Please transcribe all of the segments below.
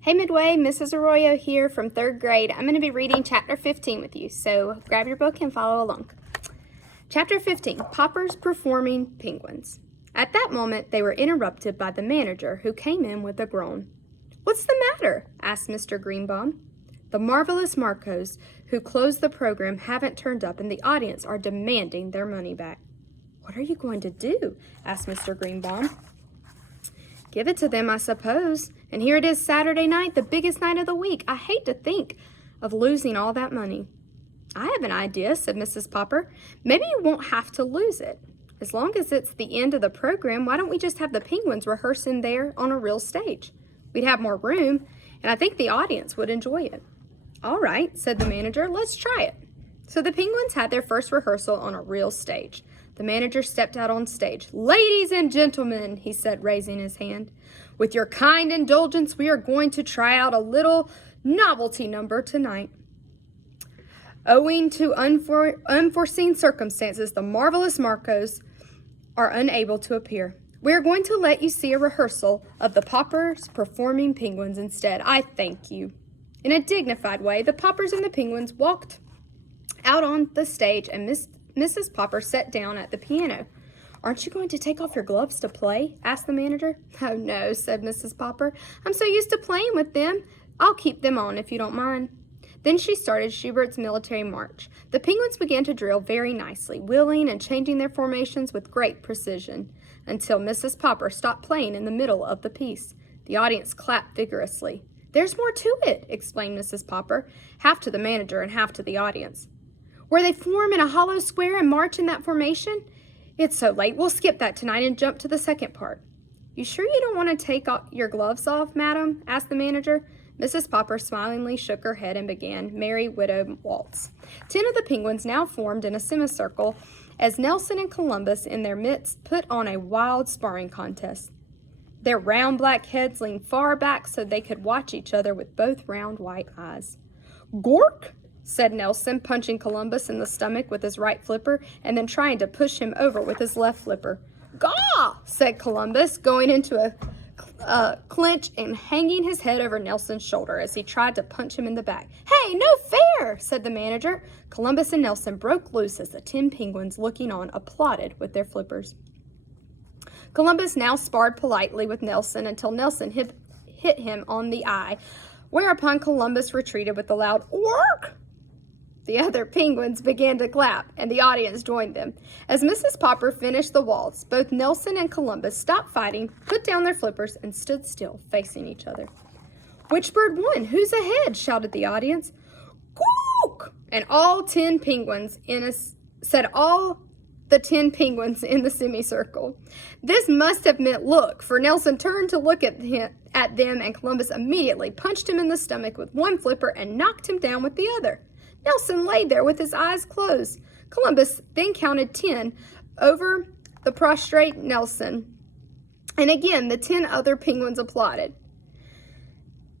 Hey Midway, Mrs. Arroyo here from 3rd grade. I'm going to be reading chapter 15 with you, so grab your book and follow along. Chapter 15, Poppers Performing Penguins. At that moment, they were interrupted by the manager, who came in with a groan. "What's the matter?" asked Mr. Greenbaum. "The marvelous Marcos, who closed the program, haven't turned up, and the audience are demanding their money back." "What are you going to do?" asked Mr. Greenbaum. "Give it to them, I suppose. And here it is Saturday night, the biggest night of the week. I hate to think of losing all that money." "I have an idea," said Mrs. Popper. "Maybe you won't have to lose it. As long as it's the end of the program, why don't we just have the penguins rehearse in there on a real stage? We'd have more room, and I think the audience would enjoy it." "All right," said the manager. "Let's try it." So the penguins had their first rehearsal on a real stage. The manager stepped out on stage. "Ladies and gentlemen," he said, raising his hand, "with your kind indulgence, we are going to try out a little novelty number tonight. Owing to unforeseen circumstances, the marvelous Marcos are unable to appear. We are going to let you see a rehearsal of the Poppers Performing Penguins instead. I thank you." In a dignified way, the Poppers and the penguins walked out on the stage, and Mrs. Popper sat down at the piano. "Aren't you going to take off your gloves to play?" asked the manager. "Oh, no," said Mrs. Popper. "I'm so used to playing with them. I'll keep them on if you don't mind." Then she started Schubert's Military March. The penguins began to drill very nicely, wheeling and changing their formations with great precision, until Mrs. Popper stopped playing in the middle of the piece. The audience clapped vigorously. "There's more to it," explained Mrs. Popper, half to the manager and half to the audience. "Where they form in a hollow square and march in that formation. It's so late, we'll skip that tonight and jump to the second part." "You sure you don't want to take your gloves off, madam?" asked the manager. Mrs. Popper smilingly shook her head and began Merry Widow Waltz. 10 of the penguins now formed in a semicircle as Nelson and Columbus in their midst put on a wild sparring contest. Their round black heads leaned far back so they could watch each other with both round white eyes. "Gork!" said Nelson, punching Columbus in the stomach with his right flipper and then trying to push him over with his left flipper. "Gaw!" said Columbus, going into a clinch and hanging his head over Nelson's shoulder as he tried to punch him in the back. "Hey, no fair!" said the manager. Columbus and Nelson broke loose as the 10 penguins looking on applauded with their flippers. Columbus now sparred politely with Nelson until Nelson hit him on the eye, whereupon Columbus retreated with a loud "Ork!" The other penguins began to clap, and the audience joined them. As Mrs. Popper finished the waltz, both Nelson and Columbus stopped fighting, put down their flippers, and stood still, facing each other. "Which bird won? Who's ahead?" shouted the audience. "Quook!" And all the 10 penguins in the semicircle. This must have meant look, for Nelson turned to look at them, and Columbus immediately punched him in the stomach with one flipper and knocked him down with the other. Nelson lay there with his eyes closed. Columbus then counted 10 over the prostrate Nelson, and again the 10 other penguins applauded.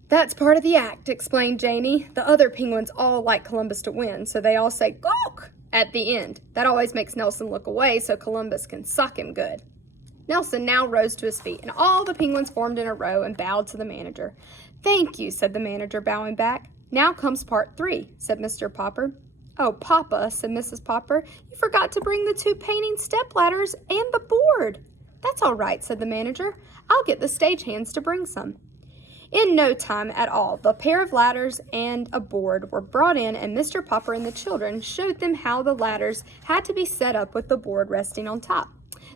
"That's part of the act," explained Janie. "The other penguins all like Columbus to win, so they all say 'Gawk' at the end. That always makes Nelson look away so Columbus can sock him good." Nelson now rose to his feet, and all the penguins formed in a row and bowed to the manager. "Thank you," said the manager, bowing back. "Now comes part 3, said Mr. Popper. "Oh, Papa," said Mrs. Popper, "you forgot to bring the 2 painting stepladders and the board." "That's all right," said the manager. "I'll get the stagehands to bring some." In no time at all, the pair of ladders and a board were brought in, and Mr. Popper and the children showed them how the ladders had to be set up with the board resting on top.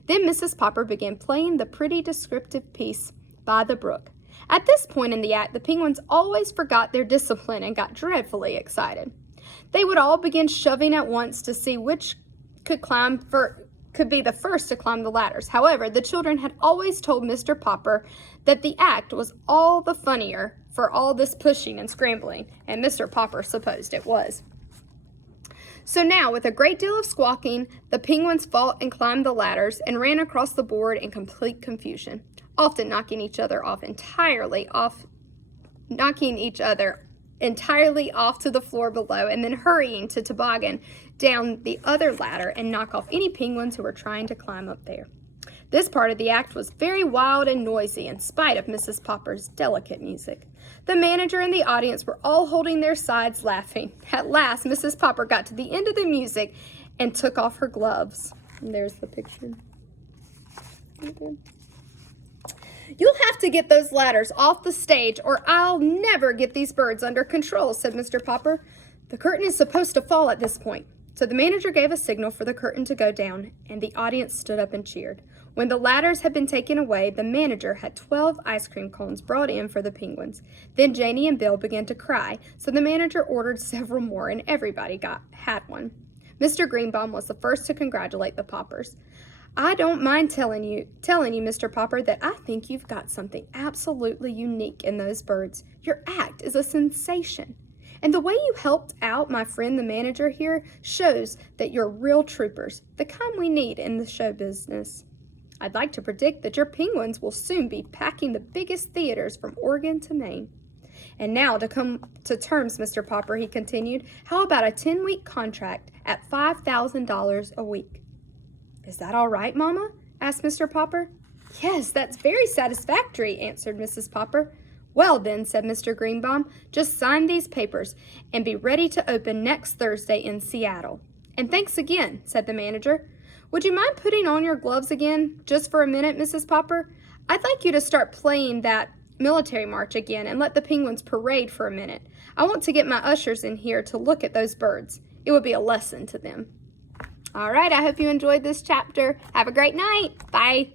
Then Mrs. Popper began playing the pretty descriptive piece, By the Brook. At this point in the act, the penguins always forgot their discipline and got dreadfully excited. They would all begin shoving at once to see which could be the first to climb the ladders. However, the children had always told Mr. Popper that the act was all the funnier for all this pushing and scrambling, and Mr. Popper supposed it was. So now, with a great deal of squawking, the penguins fought and climbed the ladders and ran across the board in complete confusion, often knocking each other entirely off to the floor below, and then hurrying to toboggan down the other ladder and knock off any penguins who were trying to climb up there. This part of the act was very wild and noisy in spite of Mrs. Popper's delicate music. The manager and the audience were all holding their sides laughing. At last, Mrs. Popper got to the end of the music and took off her gloves. And there's the picture. Okay. "You'll have to get those ladders off the stage or I'll never get these birds under control," said Mr. Popper. "The curtain is supposed to fall at this point." So the manager gave a signal for the curtain to go down, and the audience stood up and cheered. When the ladders had been taken away, the manager had 12 ice cream cones brought in for the penguins. Then Janie and Bill began to cry, so the manager ordered several more, and everybody had one. Mr. Greenbaum was the first to congratulate the Poppers. "I don't mind telling you, Mr. Popper, that I think you've got something absolutely unique in those birds. Your act is a sensation. And the way you helped out my friend the manager here shows that you're real troopers, the kind we need in the show business. I'd like to predict that your penguins will soon be packing the biggest theaters from Oregon to Maine. And now to come to terms, Mr. Popper," he continued, "how about a 10-week contract at $5,000 a week?" "Is that all right, Mama?" asked Mr. Popper. "Yes, that's very satisfactory," answered Mrs. Popper. "Well then," said Mr. Greenbaum, "just sign these papers and be ready to open next Thursday in Seattle." "And thanks again," said the manager. "Would you mind putting on your gloves again, just for a minute, Mrs. Popper? I'd like you to start playing that military march again and let the penguins parade for a minute. I want to get my ushers in here to look at those birds. It would be a lesson to them." All right, I hope you enjoyed this chapter. Have a great night. Bye.